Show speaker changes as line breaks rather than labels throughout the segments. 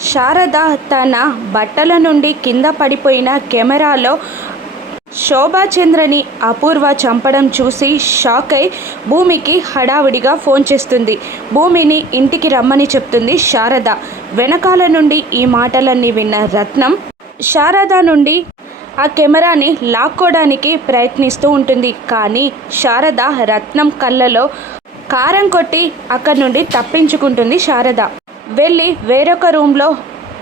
శారద తన బట్టల నుండి కింద పడిపోయిన కెమెరాలో శోభాచంద్రని అపూర్వ చంపడం చూసి షాక్ అయి భూమికి హడావిడిగా ఫోన్ చేస్తుంది. భూమిని ఇంటికి రమ్మని చెప్తుంది శారద. వెనకాల నుండి ఈ మాటలన్నీ విన్న రత్నం శారద నుండి ఆ కెమెరాని లాక్కోవడానికి ప్రయత్నిస్తూ ఉంటుంది. కానీ శారద రత్నం కళ్ళలో కారం కొట్టి అక్కడి నుండి తప్పించుకుంటుంది శారద. వెళ్ళి వేరొక రూమ్లో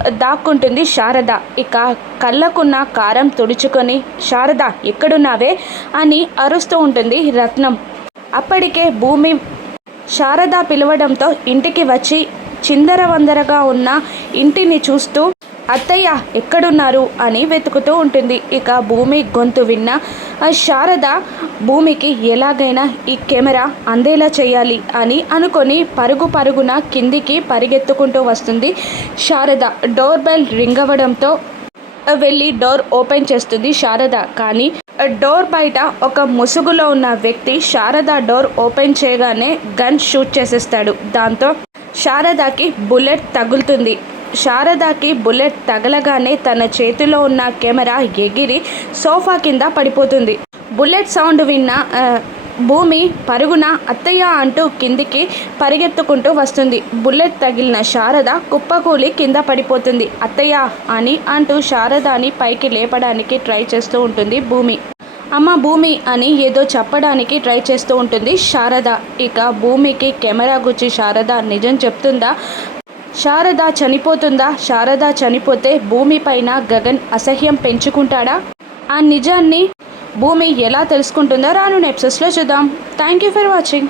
దాక్కుంటుంది శారద. ఇక కళ్ళకున్న కారం తుడుచుకొని శారద ఎక్కడున్నావే? అని అరుస్తూ ఉంటుంది రత్నం. అప్పటికే భూమి శారద పిలవడంతో ఇంటికి వచ్చి చిందరవందరగా ఉన్న ఇంటిని చూస్తూ అత్తయ్య ఎక్కడున్నారు? అని వెతుకుతూ ఉంటుంది. ఇక భూమి గొంతు విన్న ఆ శారద భూమికి ఎలాగైనా ఈ కెమెరా అందేలా చేయాలి అని అనుకొని పరుగు పరుగున కిందికి పరిగెత్తుకుంటూ వస్తుంది శారద. డోర్ బెల్ రింగ్ అవ్వడంతో వెళ్ళి డోర్ ఓపెన్ చేస్తుంది శారద. కానీ డోర్ బయట ఒక ముసుగులో ఉన్న వ్యక్తి శారద డోర్ ఓపెన్ చేయగానే గన్ షూట్ చేసేస్తాడు. దాంతో శారదకి బుల్లెట్ తగులుతుంది. శారదాకి బుల్లెట్ తగలగానే తన చేతిలో ఉన్న కెమెరా ఎగిరి సోఫా కింద పడిపోతుంది. బుల్లెట్ సౌండ్ విన్న భూమి పరుగున అత్తయ్య అంటూ కిందికి పరిగెత్తుకుంటూ వస్తుంది. బుల్లెట్ తగిలిన శారద కుప్పకూలి కింద పడిపోతుంది. అత్తయ్య అని అంటూ శారదాని పైకి లేపడానికి ట్రై చేస్తూ ఉంటుంది భూమి. అమ్మ భూమి అని ఏదో చెప్పడానికి ట్రై చేస్తూ ఉంటుంది శారద. ఇక భూమికి కెమెరా గుచ్చి శారద నిజం చెప్తుందా? శారద చనిపోతుందా? శారద చనిపోతే భూమి పైన గగన్ అసహ్యం పెంచుకుంటాడా? ఆ నిజాన్ని భూమి ఎలా తెలుసుకుంటుందో రాను ఎపిసోడ్స్లో చూద్దాం. Thank you for watching